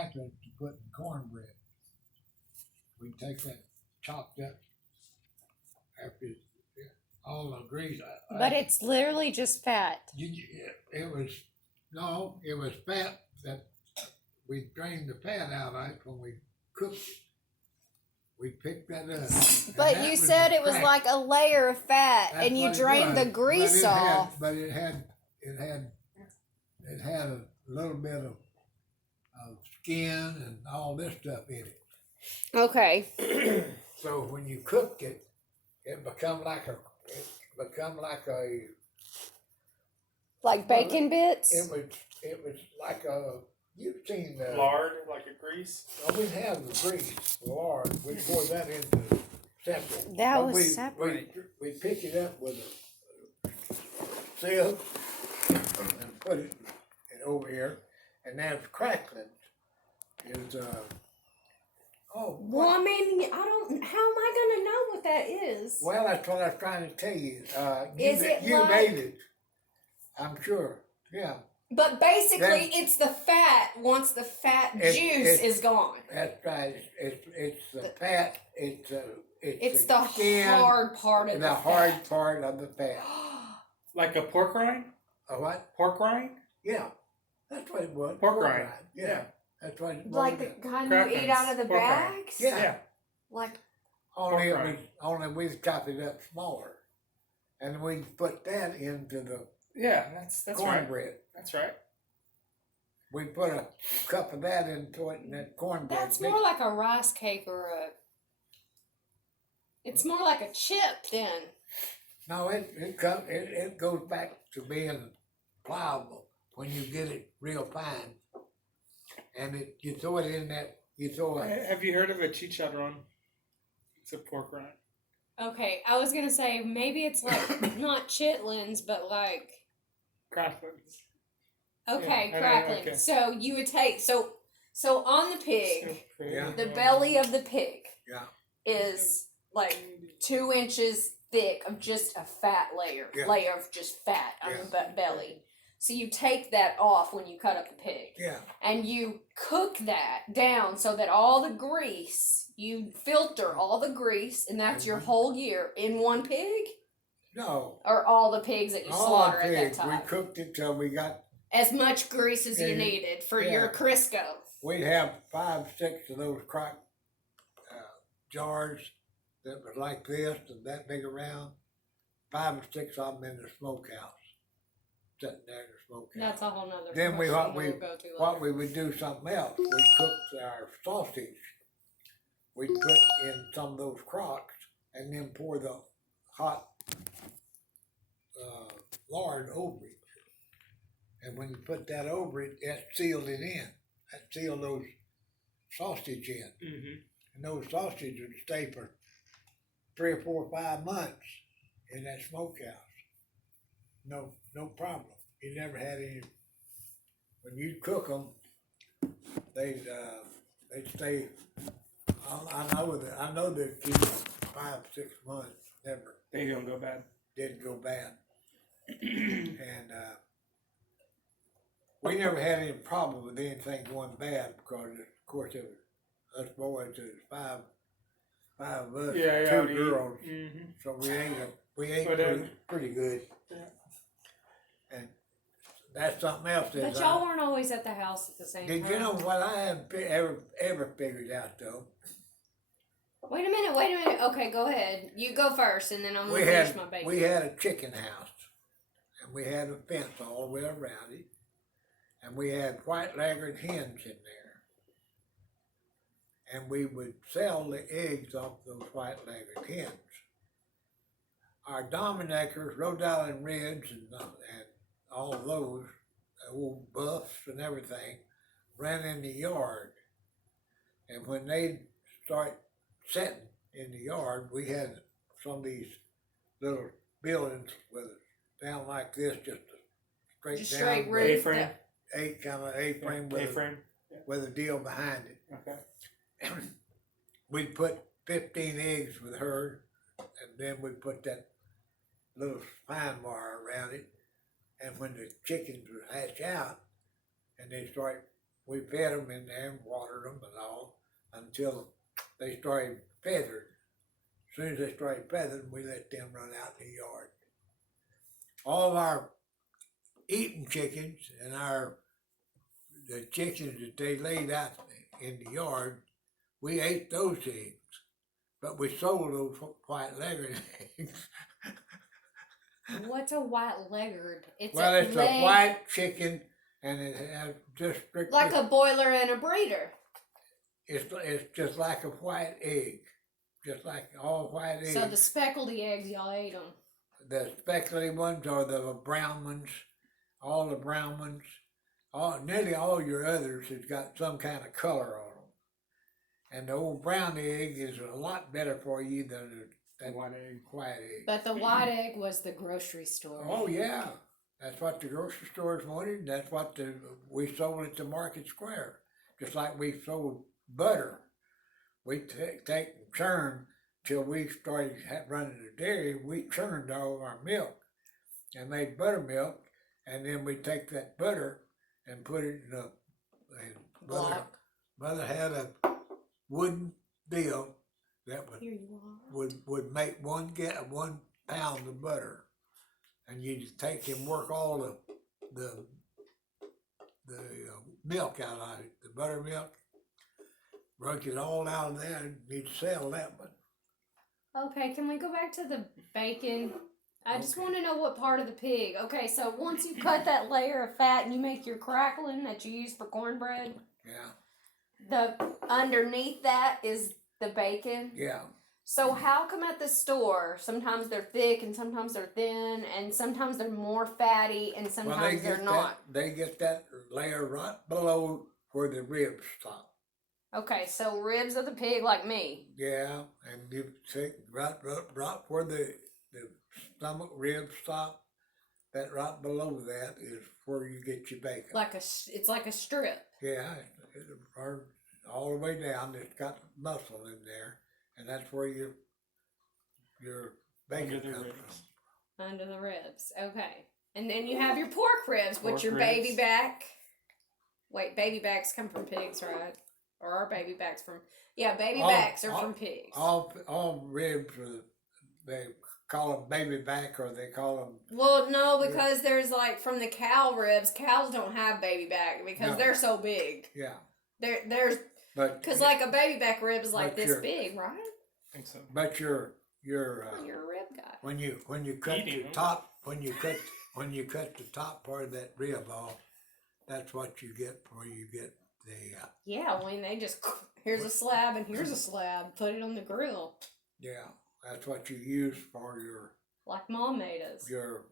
cracklings to put in cornbread. We take that chopped up after all the grease. But it's literally just fat. It was fat that we drained the fat out of it when we cooked it. We picked that up. But you said it was like a layer of fat, and you drained the grease off. But it had a little bit of skin and all this stuff in it. Okay. So when you cooked it, it become like a like bacon bits. It was like a, you've seen the lard, like a grease. Well, we have the grease, the lard. We pour that into separate. That was separate. We pick it up with a sieve and put it over here, and that's crackling. Is well, I mean, I don't. How am I gonna know what that is? Well, that's what I was trying to tell you. You made it. I'm sure. Yeah. But basically, it's the fat. Once the fat juice is gone. That's right. It's the fat. It's the skin, hard part of the hard part of the fat. Like a pork rind? A what? Pork rind? Yeah, that's what it was. Pork rind. Yeah, that's what it was. Like the kind you eat out of the bags? Yeah. Like only we chop it up smaller, and we put that into the that's cornbread. Right. That's right. We put a cup of that into it, and that cornbread. That's more like a rice cake or a. It's more like a chip then. No, it goes back to being pliable when you get it real fine, and you throw it in that. Have you heard of a chicharron? It's a pork rind. Okay, I was gonna say maybe it's like not chitlins, but like cracklings. Okay, yeah, crackling. Okay. So you would take so on the pig, the belly of the pig, is like 2 inches thick of just a fat layer of just fat on the belly. So you take that off when you cut up the pig. Yeah. And you cook that down so that all the grease, you filter all the grease, and that's your whole year in one pig? No. Or all the pigs that you slaughter at that time? We cooked it till we got as much grease as you needed for your Crisco. We'd have 5, 6 of those crock jars that was like this and that big around. 5 or 6 of them in the smokehouse. Sitting there in the smokehouse. That's a whole nother Then what we would do something else. We cooked our sausage. We'd put in some of those crocks and then pour the hot lard over it. And when you put that over it, that sealed it in. That sealed those sausage in. Mm-hmm. And those sausages would stay for 3 or 4 or 5 months in that smokehouse. No problem. You never had any. When you cook them, they'd stay. I know they'd keep 5, 6 months. Never. They don't go bad. Didn't go bad. And we never had any problem with anything going bad because, of course, it was us boys. It was five of us, 2 girls. Mm-hmm. So we ate pretty good. Yeah. And that's something else. But y'all weren't always at the house at the same time. Did you know what I haven't ever figured out though? Wait a minute. Okay, go ahead. You go first, and then I'm going to finish my bacon. We had a chicken house, and we had a fence all the way around it, and we had white-legged hens in there. And we would sell the eggs off those white-legged hens. Our Dominicers, Rhode Island Reds, and all of those, old buffs and everything, ran in the yard. And when they start setting in the yard, we had some of these little buildings with it down like this, just straight down. roof. A-frame with a deal behind it. Okay. We'd put 15 eggs with her, and then we'd put that little spine bar around it. And when the chickens would hatch out and they start we fed them in there and watered them and all until they started feathering. As soon as they started feathering, we let them run out in the yard. All of our eating chickens and the chickens that they laid out in the yard, we ate those eggs. But we sold those white leghorn eggs. What's a white leghorn? It's It's a white chicken, and it has just strictly like a boiler and a breeder. It's just like a white egg, just like all white eggs. So the speckledy eggs, y'all ate them. The speckledy ones are the brown ones, all the brown ones. Nearly all your others has got some kind of color on them. And the old brown egg is a lot better for you than that white egg. But the white egg was the grocery store. Oh yeah, that's what the grocery stores wanted. That's what we sold at the market square. Just like we sold butter, we take and churn till we started running the dairy. We churned all of our milk and made buttermilk, and then we take that butter and put it in a mother had a wooden deal that would make 1 pound of butter, and you just take and work all the milk out of it, the buttermilk, work it all out of there, and you'd sell that one. Okay, can we go back to the bacon? I just want to know what part of the pig. Okay, so once you cut that layer of fat and you make your crackling that you use for cornbread. Yeah. The underneath that is the bacon. Yeah. So how come at the store sometimes they're thick and sometimes they're thin and sometimes they're more fatty and sometimes they're not? They get that layer right below where the ribs stop. Okay, so ribs of the pig like me. Yeah, and you take right where the stomach ribs stop. That right below that is where you get your bacon. It's like a strip. Yeah, all the way down. It's got muscle in there, and that's where your bacon comes from. Under the ribs, okay. And then you have your pork ribs, which your baby back. Wait, baby backs come from pigs, right? Or are baby backs from? Yeah, baby backs are from pigs. All ribs they call them baby back, or they call them. Well, no, because there's like from the cow ribs. Cows don't have baby back because they're so big. Yeah. There's because like a baby back rib is like this big, right? I think so. But you're you're a rib guy. when you cut the top when you cut the top part of that rib off, that's what you get where you get the. Yeah, when they just here's a slab and here's a slab, put it on the grill. Yeah, that's what you use for your. Like Mom made us. Your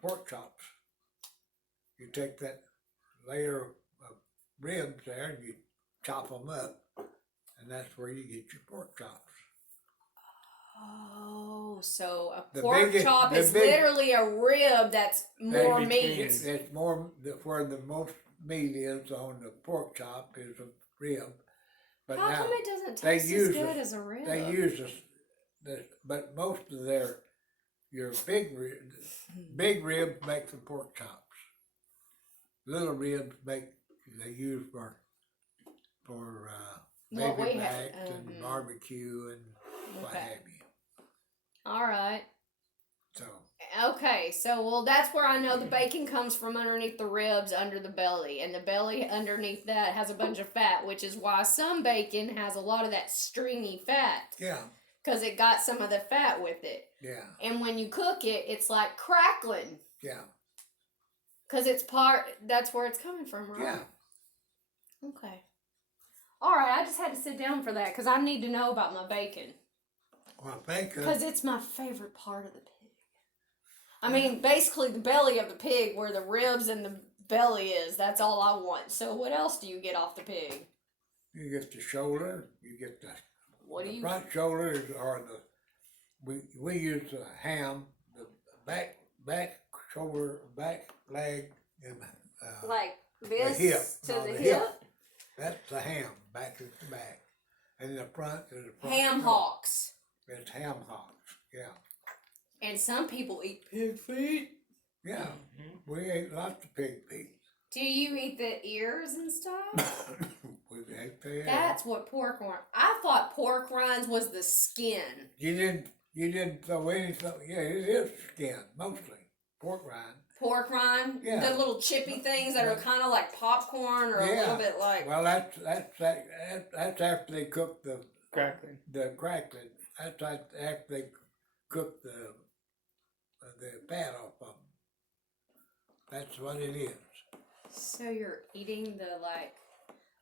pork chops. You take that layer of ribs there and you chop them up, and that's where you get your pork chops. Oh, so a pork chop is literally a rib that's more meat. It's more where the most meat is on the pork chop is a rib. But how come it doesn't taste as good as a rib? They use but most of your big ribs make the pork chops. Little ribs they use for baby backs and barbecue and what have you. All right. So. Okay, so that's where I know the bacon comes from underneath the ribs under the belly, and the belly underneath that has a bunch of fat, which is why some bacon has a lot of that stringy fat. Yeah. Because it got some of the fat with it. Yeah. And when you cook it, it's like crackling. Yeah. Because that's where it's coming from, right? Yeah. Okay. All right, I just had to sit down for that because I need to know about my bacon. Well, bacon. Because it's my favorite part of the pig. I mean, basically the belly of the pig where the ribs and the belly is, that's all I want. So what else do you get off the pig? You get the shoulder, you get the front shoulders are we use the ham, the back shoulder, back leg, and like this the hip. to the hip? That's the ham, back to the back. And the front is the front. Ham hocks. It's ham hocks, yeah. And some people eat pig feet. Yeah, we ate lots of pig feet. Do you eat the ears and stuff? We ate the That's what pork rind. I thought pork rinds was the skin. You didn't throw anything. Yeah, it is skin mostly pork rind. Pork rind, Yeah. the little chippy things that are kind of like popcorn or a little bit like. Well, that's after they cook the Crackling. The crackling. That's after they cook the fat off of them. That's what it is. So you're eating the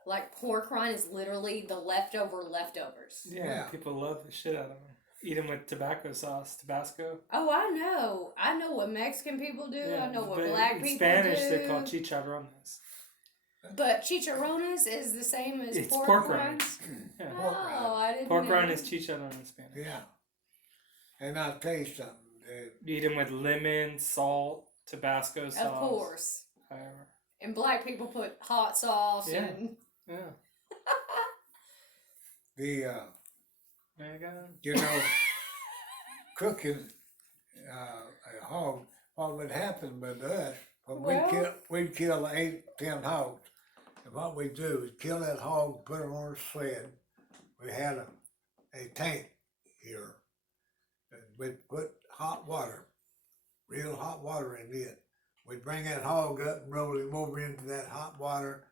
like pork rind is literally the leftovers. Yeah, people love the shit out of them. Eat them with tobacco sauce, Tabasco. Oh, I know what Mexican people do. Yeah, I know what but black in people Spanish, do. they're called chicharrones. But chicharrones is the same as It's pork pork rinds. rinds. Yeah. Oh, I didn't Pork know. rind is chicharron in Spanish. Yeah. And I'll tell you something. You eat them with lemon, salt, Tabasco sauce. Of course. However. And black people put hot sauce Yeah. and Yeah. The There you go. you know, cooking a hog. What would happen with us when we'd kill 8, 10 hogs, and what we do is kill that hog, put it on a sled. We had a tank here, and we'd put hot water, real hot water in it. We'd bring that hog up and roll him over into that hot water,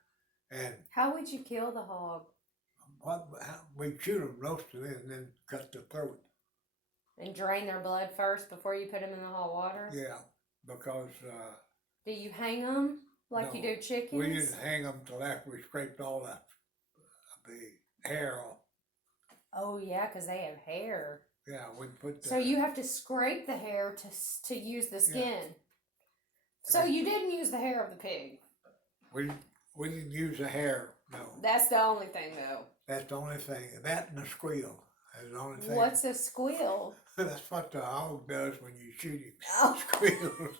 and how would you kill the hog? we'd shoot them, roast them, and then cut the throat. And drain their blood first before you put them in the hot water? Yeah, because Do you hang them like you no, do chickens? we didn't hang them till after we scraped all the hair off. Oh yeah, because they have hair. Yeah, we put the. So you have to scrape the hair to use the skin. So you didn't use the hair of the pig. We didn't use the hair. No, That's the only thing though. that's the only thing. That and the squeal. That's the only thing. What's a squeal? That's what the hog does when you shoot him. Oh. Squeals.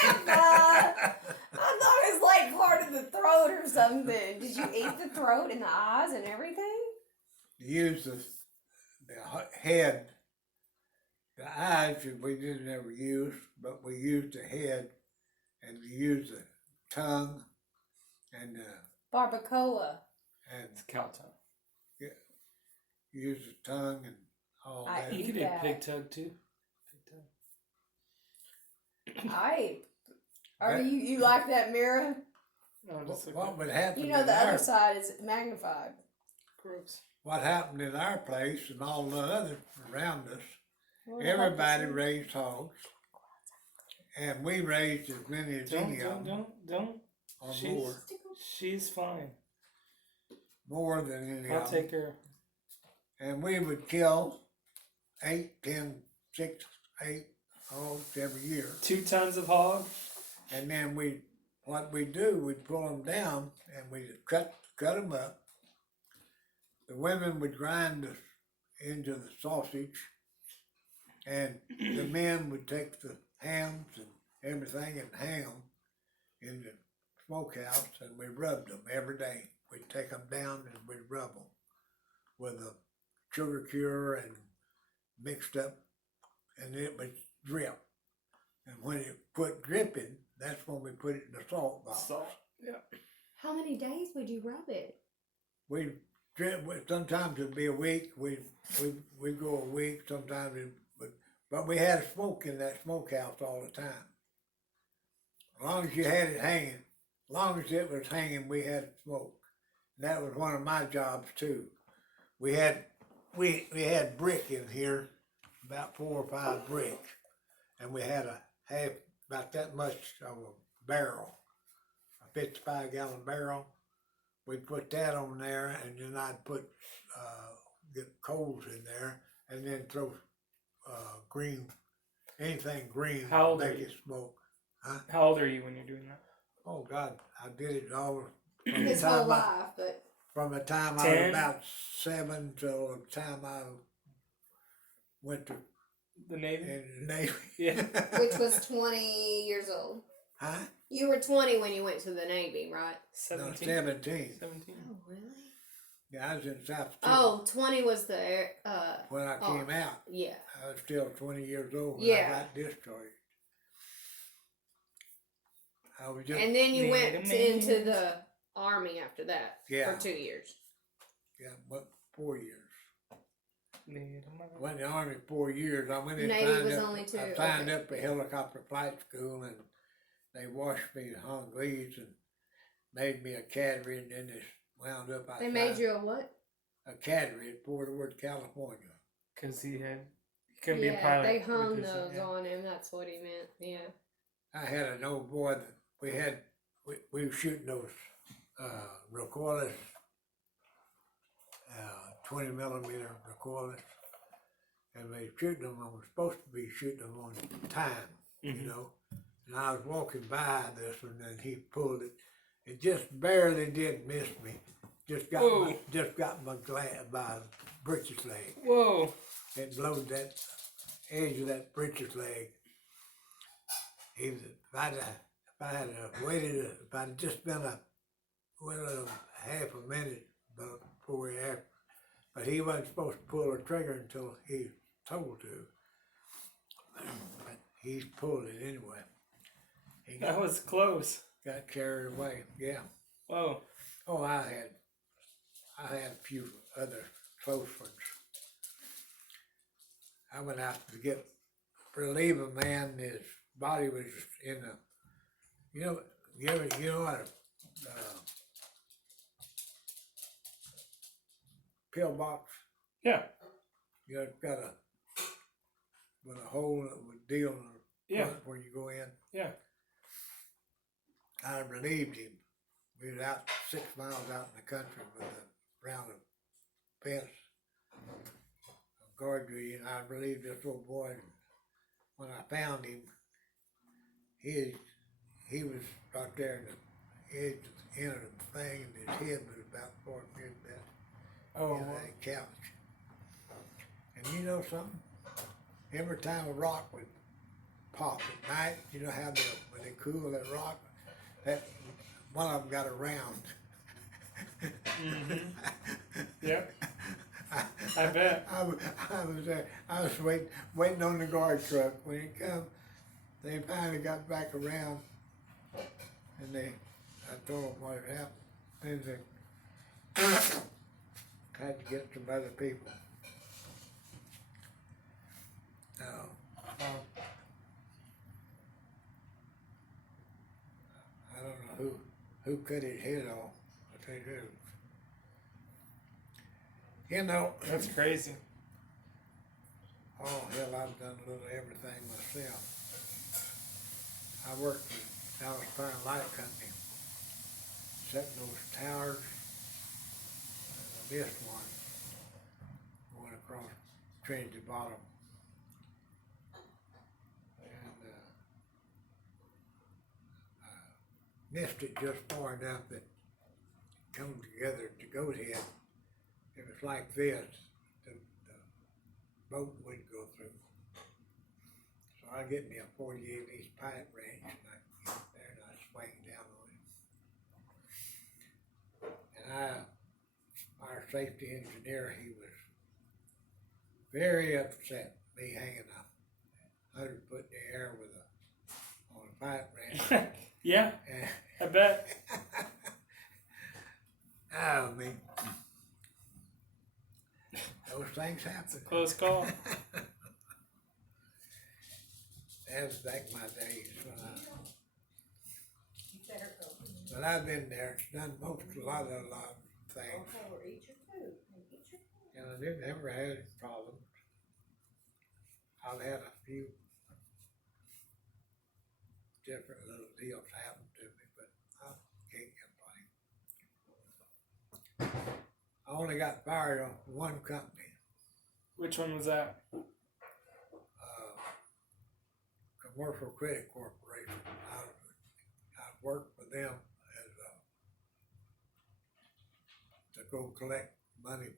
Grandpa! I thought it was like part of the throat or something. Did you eat the throat and the eyes and everything? Use the head. The eyes we didn't ever use, but we used the head, and we used the tongue, and Barbacoa. It's cow tongue. use the tongue and all I that. You eat could eat that. pig tongue too. Pig tongue. You like that mirror? No, just like What would happen? You know in the our- other side is magnified. gross. What happened in our place and all the others around us? Well, Everybody raised hogs, and we raised as many as any of them, Don't. or She's- She's fine. more than any I'll of them. take her. And we would kill 8, 10, 6, 8 hogs every year. 2 tons of hog. And then what we'd do, we'd pull them down and we'd cut them up. The women would grind into the sausage, and the men would take the hams and everything and hang them in the smokehouse, and we rubbed them every day. We'd take them down and we'd rub them with a sugar cure and mixed up, and it would drip. And when it quit dripping, that's when we put it in the salt box. Salt. Yeah. How many days would you rub it? We drip. Sometimes it'd be a week. We go a week. Sometimes but we had smoke in that smokehouse all the time. As long as you had it hanging, as long as it was hanging, we had smoke. And that was one of my jobs too. We had brick in here, about 4 or 5 brick, and we had about that much of a barrel, a 55-gallon barrel. We'd put that on there, and then I'd get coals in there, and then throw anything green, How old make are you? it smoke. Huh? How old are you when you're doing that? Oh God, I did it all from the His whole time life, but from the time I 10? was about 7 till the time I went to The Navy? in the Navy. Yeah. which was 20 years old. Huh? You were 20 when you went to the Navy, right? 17. 17. 17. Oh, really? Yeah, I was in South Pacific Oh, 20 was the when I came out. yeah. I was still 20 years old when Yeah. I got discharged. I was just And then you went into the Army after that for 2 years. Yeah, but 4 years. Went in the Army 4 years. I went in Navy signed was up, only 2. I signed up for helicopter flight school, and they washed me hung leads and made me a cadre, and then they wound up. They made you a what? A cadre at Fort Worth, California. Because he couldn't be a pilot. They hung those on him. That's what he meant. Yeah. I had an old boy that we were shooting those recoilless 20 millimeter recoilless, and we were shooting them. I was supposed to be shooting them on time, you know. And I was walking by this one, and he pulled it. It just barely did miss me. Just got my britches leg. Whoa! It blowed that edge of that britches leg. If I had waited, if I'd just been half a minute before he happened, but he wasn't supposed to pull the trigger until he told to. But he pulled it anyway. That was close. Got carried away. Yeah. Whoa. Oh, I had a few other close ones. I went out to relieve a man. His body was in a, you know what a pill box? Yeah. You know, it's got with a hole with deal in the front where you go in. Yeah. I relieved him. We was out 6 miles out in the country around a fence, a guard duty, and I relieved this little boy. And when I found him, he was right there in the edge of the end of the thing, and his head was about 4 feet back. Oh. In that couch. And you know something? Every time a rock would pop at night, you know how when they cool that rock, that one of them got a round. Yep. I bet. I was there. I was waiting on the guard truck. When it come, they finally got back around, and I told them what had happened. And they had to get some other people. I don't know who cut his head off. I'll tell you who. You know. That's crazy. Oh, hell, I've done a little everything myself. I worked for Dallas Fire and Light Company, setting those towers. I missed one, going across Trinity Bottom. And missed it just far enough that it come together to go ahead. It was like this. The boat wouldn't go through. So I get me a 48-inch pipe wrench, and I get there and I swing down on it. And our safety engineer, he was very upset, me hanging 100 foot in the air on a pipe wrench. Yeah, I bet. I mean, those things happen. Close call. That was back in my days but I've been there, done a lot of things. And I never had any problems. I've had a few different little deals happen to me, but I can't complain. I only got fired on one company. Which one was that? Commercial Credit Corporation. I worked for them as to go collect money,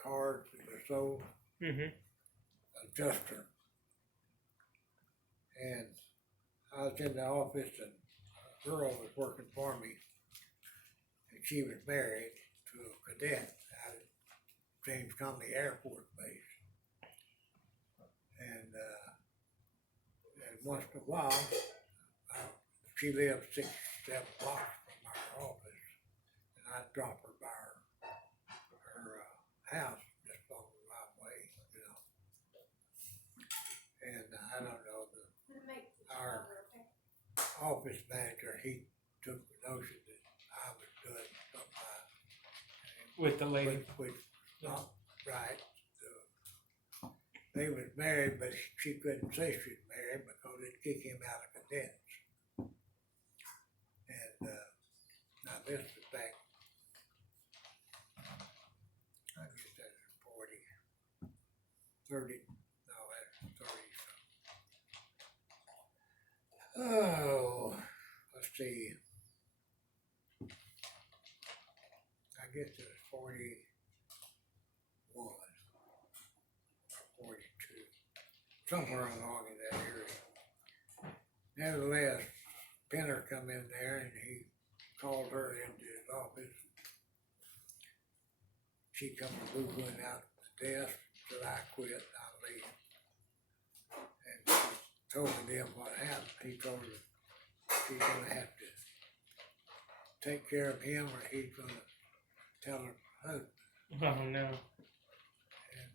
cards that were sold, adjuster. And I was in the office, and a girl was working for me, and she was married to a cadet out at James Conley Air Force Base. And once in a while, she lived 6, 7 blocks from our office, and I'd drop her by her house just on my way, you know. And I don't know, our office manager, he took the notion that I was doing something with the lady, which was not right. They was married, but she couldn't say she was married because it'd kick him out of cadets. And now this is back, I guess that's 40, 30, no, that's 30. Oh, let's see. I guess it was 41 or 42, somewhere along in that area. Nevertheless, Penner come in there and he called her into his office. She come boo-hooing out the desk, said I quit, I'll leave. And she told him what happened. He told her she's gonna have to take care of him or he's gonna tell her husband. oh no. And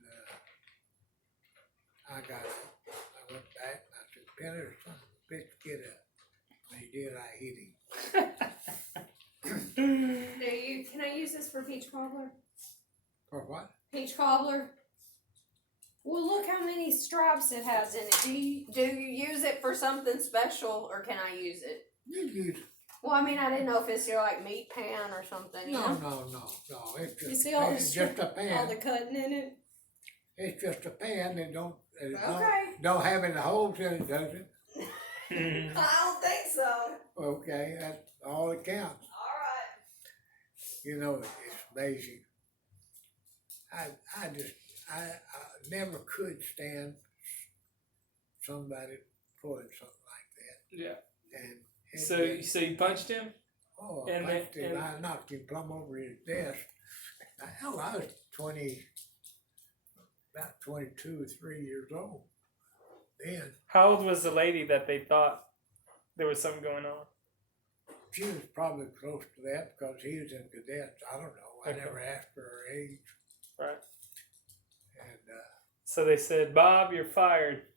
I went back and I said, Penner, son of a bitch, get up. And he did, I hit him. Can I use this for peach cobbler? For what? Peach cobbler. Well, look how many stripes it has in it. Do you use it for something special, or can I use it? You use it. Well, I mean, I didn't know if it's your like meat pan or something. You know? No. It's just, You see all it's just a pan. all the cutting in it. It's just a pan. It don't Okay. don't have any holes in it, does it? I don't think so. Okay, that's all it counts. All right. You know, it's amazing. I never could stand somebody pulling something like that. Yeah. And So you punched him? Oh, And I knocked him plumb over his desk. Hell, I was about 22 or 3 years old then. How old was the lady that they thought there was something going on? She was probably close to that because he was in cadets. I don't know. I Okay. never asked for her age. Right. And So they said, Bob, you're fired.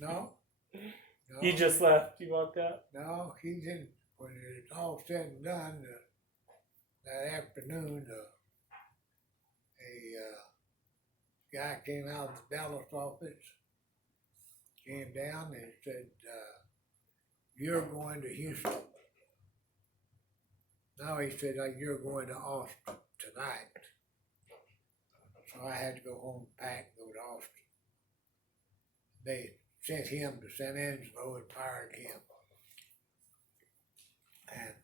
no. You just left. You walked out. No, he didn't. When it's all said and done, that afternoon, a guy came out of the Dallas office, came down and said, you're going to Houston. No, he said, you're going to Austin tonight. So I had to go home and pack and go to Austin. They sent him to San Angelo and fired him. And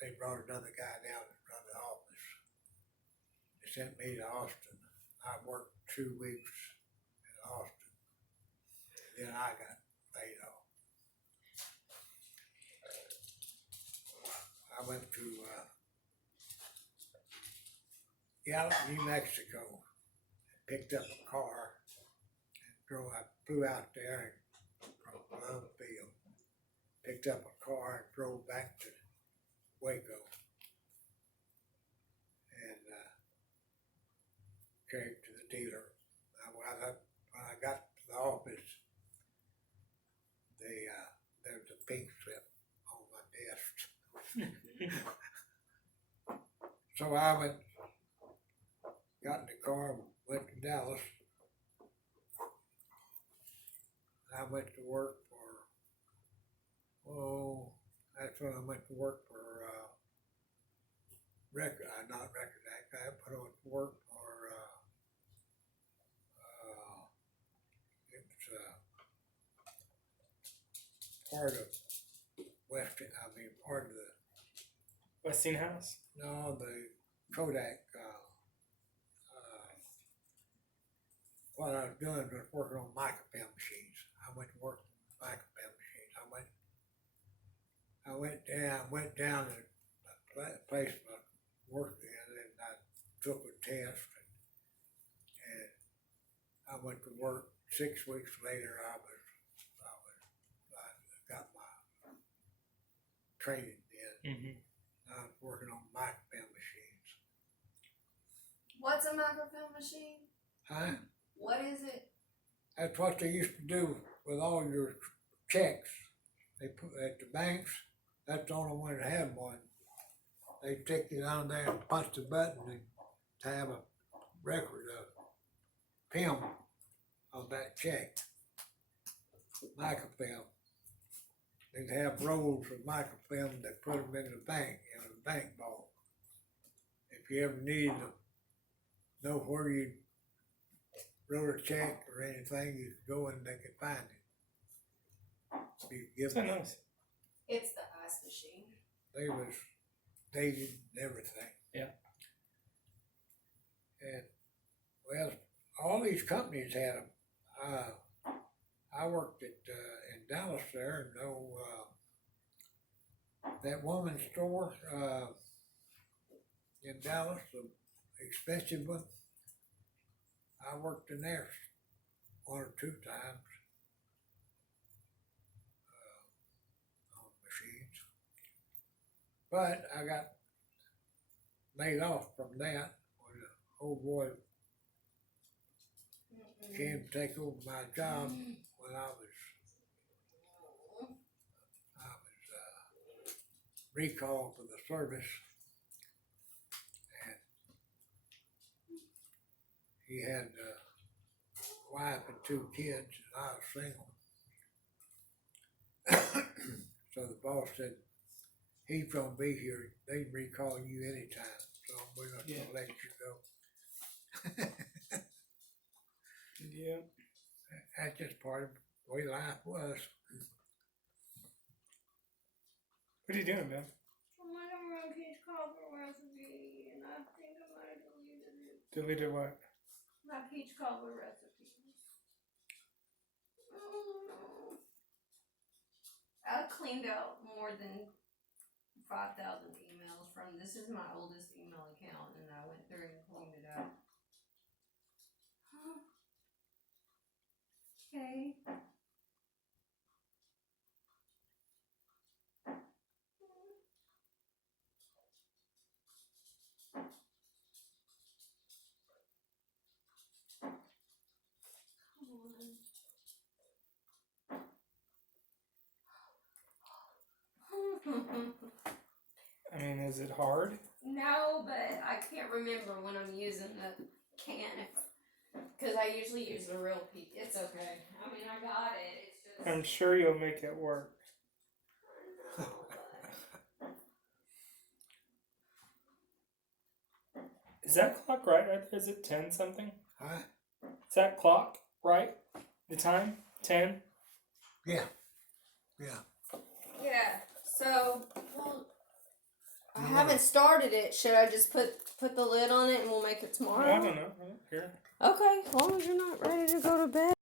they brought another guy down to run the office. They sent me to Austin. I worked 2 weeks in Austin. Then I got laid off. I went to Gallup, New Mexico, picked up a car, and I flew out there from Lovefield, picked up a car and drove back to Waco. And came to the dealer. When I got to the office, there was a pink slip on my desk. So I got in the car, went to Dallas. I went to work that's when I went to work for not Record Act. I put on work for it was part of part of the Westinghouse? No, the Kodak. What I was doing was working on microfilm machines. I went to work on microfilm machines. I went down to a place I worked in, and I took a test, and I went to work. 6 weeks later, I got training then. Mm-hmm. I was working on microfilm machines. What's a microfilm machine? Huh? What is it? That's what they used to do with all your checks. They put at the banks. That's the only one that had one. They take it on there and punch the button and to have a record of film of that check. Microfilm. They'd have rolls of microfilm that put them in the bank, in a bank vault. If you ever needed to know where you wrote a check or anything, you could go and they could find it. You could give So them. nice. It's the ice machine. They was dated and everything. Yeah. And well, all these companies had them. I worked at in Dallas there, and that woman's store in Dallas, the expensive one. I worked in there one or two times on machines, but I got laid off from that when the old boy came to take over my job when I was recalled for the service, and he had a wife and 2 kids, and I was single. So the boss said, he's gonna be here, they can recall you anytime, so we're not gonna let you go. Yeah. That's just part of the way life was. What are you doing, man? I'm like, I'm gonna peach cobbler recipe, and I think I might have deleted it. Deleted what? My peach cobbler recipe. I cleaned out more than 5,000 emails from. This is my oldest email account, and I went through and cleaned it out. Okay. I mean, is it hard? No, but I can't remember when I'm using the can, because I usually use the real peach. It's okay. I mean, I got it. It's just. I'm sure you'll make it work. Is that clock right there? Is it 10 something? Huh? Is that clock right? The time? 10? Yeah. Yeah. So, well, I haven't started it. Should I just put the lid on it and we'll make it tomorrow? I don't know. I don't care. Okay, as long as you're not ready to go to bed.